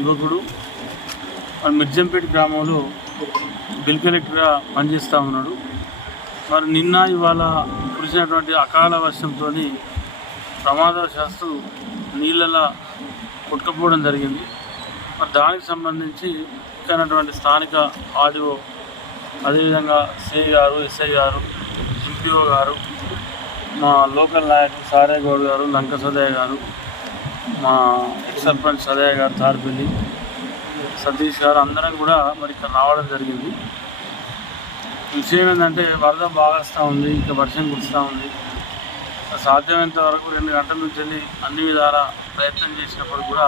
యువకుడు మిర్జంపేట గ్రామంలో బిల్ కలెక్టర్గా పనిచేస్తూ ఉన్నాడు. మరి నిన్న ఇవాళ కురిసినటువంటి అకాల వర్షంతో ప్రమాదవశాత్తు నీళ్ళలా కొట్టుకుపోవడం జరిగింది. మరి దానికి సంబంధించి ఇక్కడటువంటి స్థానిక ఆర్డీఓ, అదేవిధంగా సిఐ గారు, ఎస్ఐ గారు, ఎంపీఓ గారు, మా లోకల్ నాయకులు సారే గౌడ్ గారు, లంక సదయ్య గారు, మా సర్పంచ్ సదయ్య గారు, తాడిపల్లి సతీష్ గారు అందరం కూడా మరి ఇక్కడ రావడం జరిగింది. విషయం ఏంటంటే వరద బాగా వస్తూ ఉంది, ఇంకా వర్షం కురుస్తూ ఉంది. సాధ్యమైనంత వరకు 2 గంటల నుంచి వెళ్ళి అన్ని విధాల ప్రయత్నం చేసినప్పుడు కూడా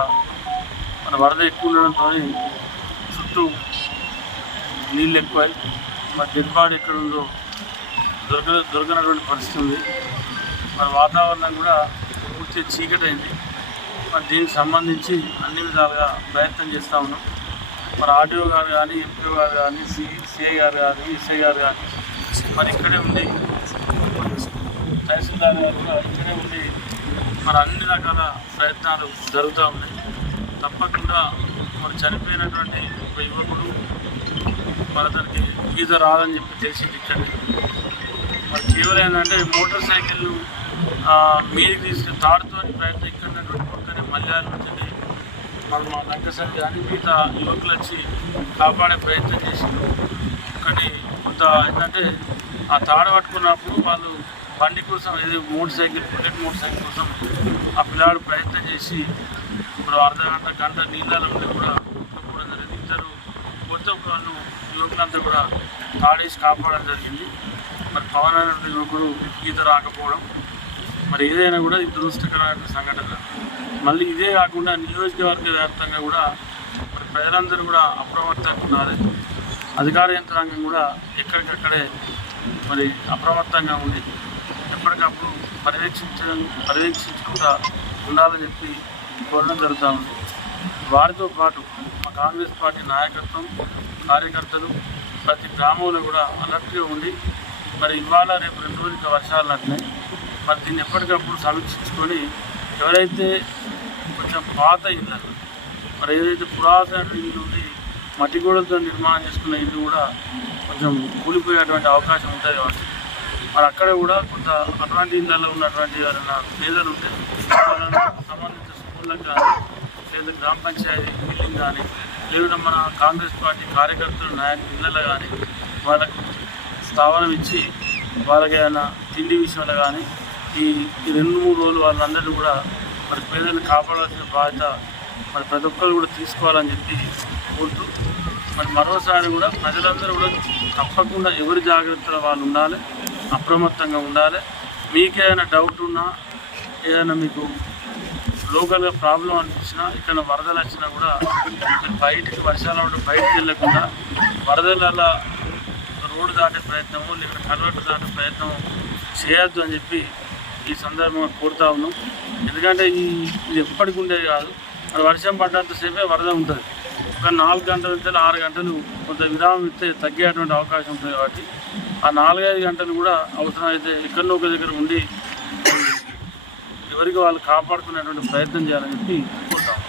మన వరద ఎక్కువ ఉండడంతో చుట్టూ నీళ్ళు ఎక్కువై మరి డెడ్ బాడీ ఎక్కడ ఉందో దొరకనటువంటి పరిస్థితి ఉంది. మరి వాతావరణం కూడా పూర్తి చీకటైంది. మరి దీనికి సంబంధించి అన్ని విధాలుగా ప్రయత్నం చేస్తూ ఉన్నాం. మరి ఆర్డీఓ గారు కానీ, ఎంపీఓ గారు కానీ, సిఐ గారు కానీ, ఎస్ఐ గారు కానీ మరి ఇక్కడే ఉండి, తహసీల్దార్ గారు కూడా ఇక్కడే ఉండి మరి అన్ని రకాల ప్రయత్నాలు జరుగుతూ ఉన్నాయి. తప్పకుండా మరి చనిపోయినటువంటి ఒక యువకుడు మరి అతనికి ఈత రాదని చెప్పి తెలిసింది. ఇక్కడ మరి కేవలం ఏంటంటే మోటార్ సైకిళ్ళు మీదికి తీసుకుని తాడుతో ప్రయత్నం ఇక్కడ ఉన్నటువంటి పక్కనే మల్యాల నుంచి మన లంకసరి కానీ మిగతా యువకులు వచ్చి కాపాడే ప్రయత్నం చేసిండు. కానీ కొంత ఏంటంటే ఆ తాడు పట్టుకున్నప్పుడు వాళ్ళు బండి కోసం, ఏది బుల్లెట్ మోటార్ సైకిల్ కోసం ఆ పిల్లాడు ప్రయత్నం చేసి ఇప్పుడు గంట నీళ్ళలో ఉండి కూడా కొట్టుకోవడం జరిగింది. ఇద్దరు వాళ్ళు యువకులంతా కూడా తాడేసి కాపాడడం జరిగింది. మరి పవన్ అనేటువంటి యువకుడు ఈత రాకపోవడం మరి ఏదైనా కూడా ఇది దురదృష్టకరమైన సంఘటన. మళ్ళీ ఇదే కాకుండా నియోజకవర్గ వ్యాప్తంగా కూడా మరి ప్రజలందరూ కూడా అప్రమత్తంగా ఉండాలి. అధికార యంత్రాంగం కూడా ఎక్కడికక్కడే మరి అప్రమత్తంగా ఉండి ఎప్పటికప్పుడు పర్యవేక్షించుకుంటూ ఉండాలని చెప్పి కోరడం జరుగుతూ ఉంది. వారితో పాటు మా కాంగ్రెస్ పార్టీ నాయకత్వం, కార్యకర్తలు ప్రతి గ్రామంలో కూడా అలర్ట్గా ఉండి మరి ఇవాళ రేపు 2 రోజులు వర్షాలు నట్టినాయి. మరి దీన్ని ఎప్పటికప్పుడు సమీక్షించుకొని ఎవరైతే కొంచెం పాత ఇళ్ళు, మరి ఏదైతే పురాతన ఇల్లు ఉంది, మట్టి గోడలతో నిర్మాణం చేసుకున్న ఇల్లు కూడా కొంచెం కూలిపోయేటువంటి అవకాశం ఉంటుంది కాబట్టి మరి అక్కడ కూడా కొంత అటువంటి ఇళ్ళల్లో ఉన్నటువంటి ఎవరైనా పేదలు ఉంటే వాళ్ళని సంబంధిత స్కూళ్ళకు కానీ, లేదా గ్రామ పంచాయతీ బిల్డింగ్ కానీ, లేదా మన కాంగ్రెస్ పార్టీ కార్యకర్తలు నాయకులు ఇళ్ళలో కానీ వాళ్ళకు స్థావరం ఇచ్చి వాళ్ళకి ఏమైనా తిండి విషయంలో కానీ ఈ 2-3 రోజులు వాళ్ళందరినీ కూడా మరి పేదలను కాపాడాల్సిన బాధ్యత మరి ప్రతి ఒక్కరు కూడా తీసుకోవాలని చెప్పి కోరుతూ మరి మరోసారి కూడా ప్రజలందరూ కూడా తప్పకుండా ఎవరి జాగ్రత్తలో వాళ్ళు ఉండాలి, అప్రమత్తంగా ఉండాలి. మీకేమైనా డౌట్ ఉన్నా, ఏదైనా మీకు లోకల్గా ప్రాబ్లం అనిపించినా, ఇక్కడ వరదలు వచ్చినా కూడా బయటికి వర్షాలు ఉంటే బయటికి వెళ్ళకుండా వరదల రోడ్డు దాటే ప్రయత్నము లేదా కల్వర్టు దాటే ప్రయత్నం చేయొద్దు అని చెప్పి ఈ సందర్భంగా కోరుతా ఉన్నాం. ఎందుకంటే ఇది ఎప్పటికి ఉండేది కాదు. మరి వర్షం పడ్డంతసేపే వరద ఉంటుంది. ఒక 4 గంటల నుంచి 6 గంటలు కొంత విరామం ఇస్తే తగ్గేటువంటి అవకాశం ఉంటుంది. కాబట్టి ఆ 4-5 గంటలు కూడా అవసరమైతే ఎక్కడో ఒక దగ్గర ఉండి ఎవరికి వాళ్ళు కాపాడుకునేటువంటి ప్రయత్నం చేయాలని చెప్పి కోరుతాం.